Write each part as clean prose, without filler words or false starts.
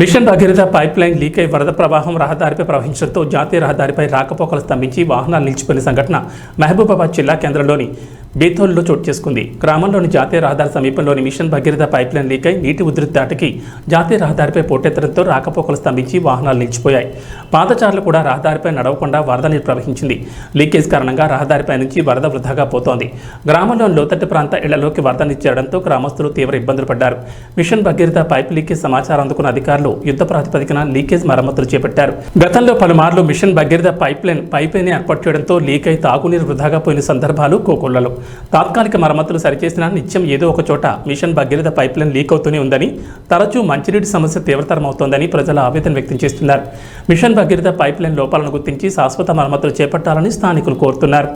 Machine Bhagiratha pipeline leak అయి వరద ప్రవాహం రహదారిపై ప్రవహించడంతో జాతీయ రహదారిపై రాకపోకలు స్తంభించి వాహనాలు నిలిచిపోయిన సంఘటన మహబూబాబాద్ జిల్లా కేంద్రంలోని బేతోల్లో చోటు చేసుకుంది. గ్రామంలోని జాతీయ రహదారి సమీపంలోని mission Bhagiratha pipeline leak అయి నీటి ఉధృతి దాటికి జాతీయ రహదారిపై పోటెత్తడంతో రాకపోకలు స్తంభించి వాహనాలు నిలిచిపోయాయి. పాదచారులు కూడా రహదారిపై నడవకుండా వరద నీరు ప్రవహించింది. లీకేజ్ కారణంగా రహదారిపై నుంచి వరద వృధాగా పోతోంది. గ్రామంలోని లోతట్టు ప్రాంత ఇళ్లలోకి వరద నీరు చేరడంతో గ్రామస్తులు తీవ్ర ఇబ్బందులు పడ్డారు. మిషన్ భగీరథ పైప్ లీకేజ్ సమాచారం అందుకున్న అధికారులు యుద్ధ ప్రాతిపదికన లీకేజ్ మరమ్మతులు చేపట్టారు. గతంలో పలుమార్లు మిషన్ భగీరథ పైప్ లైన్ ఏర్పాటు చేయడంతో లీక్ అయి తాగునీరు వృధాగా పోయిన సందర్భాలు కోకొల్లలు. తాత్కాలిక మరమ్మతులు సరిచేసినా నిత్యం ఏదో ఒక చోట mission Bhagiratha pipeline leak అవుతూనే ఉందని, తరచూ మంచినీటి సమస్య తీవ్రతరమవుతోందని ప్రజలు ఆవేదన వ్యక్తం చేస్తున్నారు. మిషన్ భగీరథ పైప్ లైన్ లోపాలను గుర్తించి శాశ్వత మరమ్మతులు చేపట్టాలని స్థానికులు కోరుతున్నారు.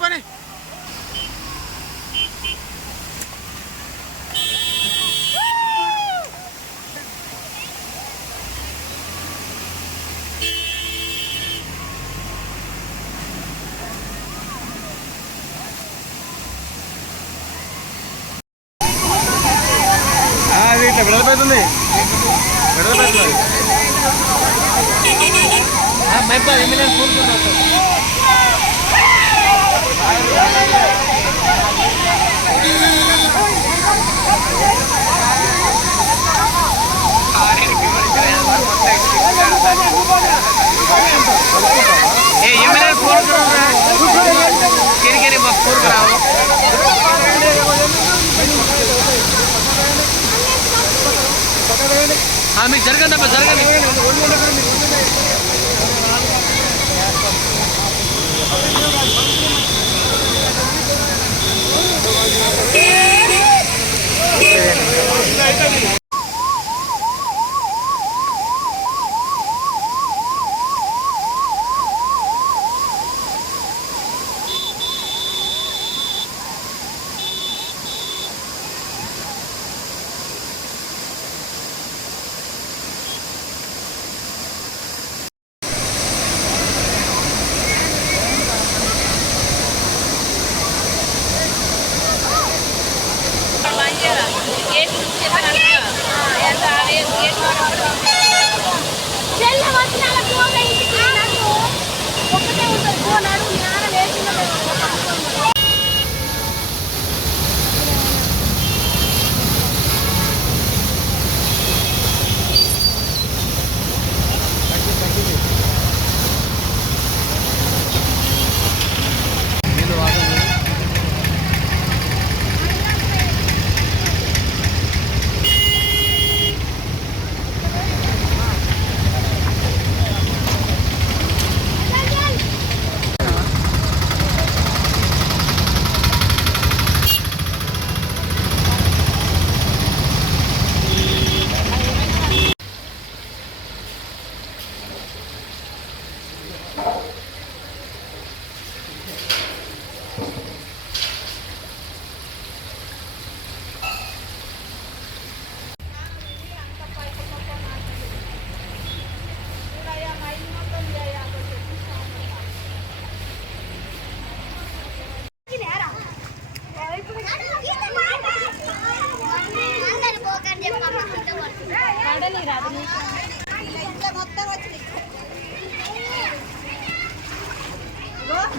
Pone. విడదపెడుతుంది మీకు జరగండి ये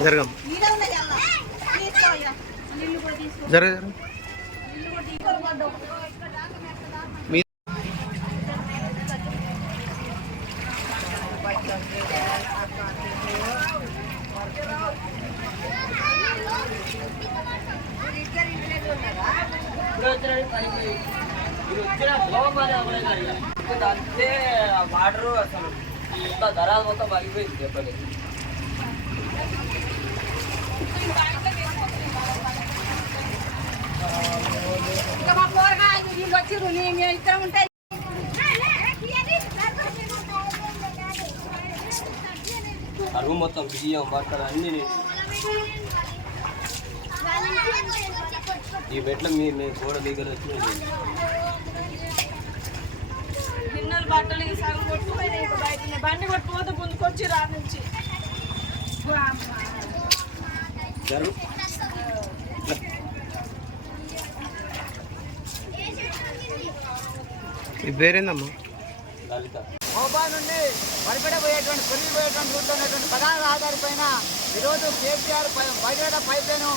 జరగం జరగ అంతే వాటర్ అసలు మొత్తం ధరాలు మొత్తం పగిలిపోయింది చెప్పలేదు. అరువు మొత్తం బియ్యం బట్టలు అన్ని ఈ మెట్ల మీ గోడ దగ్గర వచ్చి గిన్నెలు బట్టలు ఈ సగం కొట్టుకుపోయినాయి. బయట బండి కొట్టుకుపోతే ముందుకొచ్చి రా నుంచి ఈ పేరేందమ్మా? లలిత మోబా నుండి వరిపేట పోయేటువంటి పొరిగి పోయేటువంటి రూట్లో ఉన్నటువంటి ప్రధాన రహదారి పైన ఈరోజు కేసీఆర్ బయట పైప్ లైన్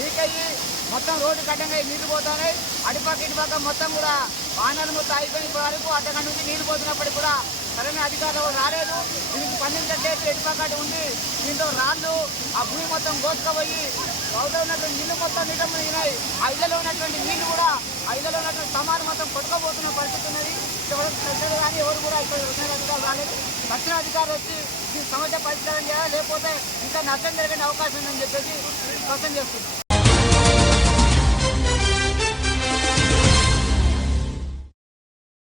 లీక్ అయ్యి మొత్తం రోడ్డు కట్టంగా నీళ్లు పోతున్నాయి. అటుపక్క ఇటుపక్క మొత్తం కూడా వాహనాలు మొత్తం అయిపోయిన వరకు అక్కడ నుంచి నీళ్లు పోతున్నప్పటికీ కూడా సరైన అధికారులు రాలేదు. దీనికి స్పందించే ఇటుపక్క ఉంది. దీంతో రాళ్ళు ఆ భూమి మొత్తం గోసుకపోయి అవతల ఉన్నటువంటి నీళ్లు మొత్తం నిజమైనాయి. ఆ ఇళ్లలో ఉన్నటువంటి నీళ్లు కూడా ఆ ఇళ్లలో ఉన్నటువంటి సమానం మొత్తం కొట్టుకోబోతున్న పరిస్థితి ఉన్నది. ప్రజలు కానీ ఎవరు కూడా ఇక్కడ ఉన్న అధికారులు రాలేదు. దక్షిణ అధికారులు వచ్చి ఈ సమస్య పరిష్కారం చేయాలి, లేకపోతే ఇంకా నష్టం జరిగే అవకాశం ఉందని చెప్పేసి స్పష్టం చేస్తుంది.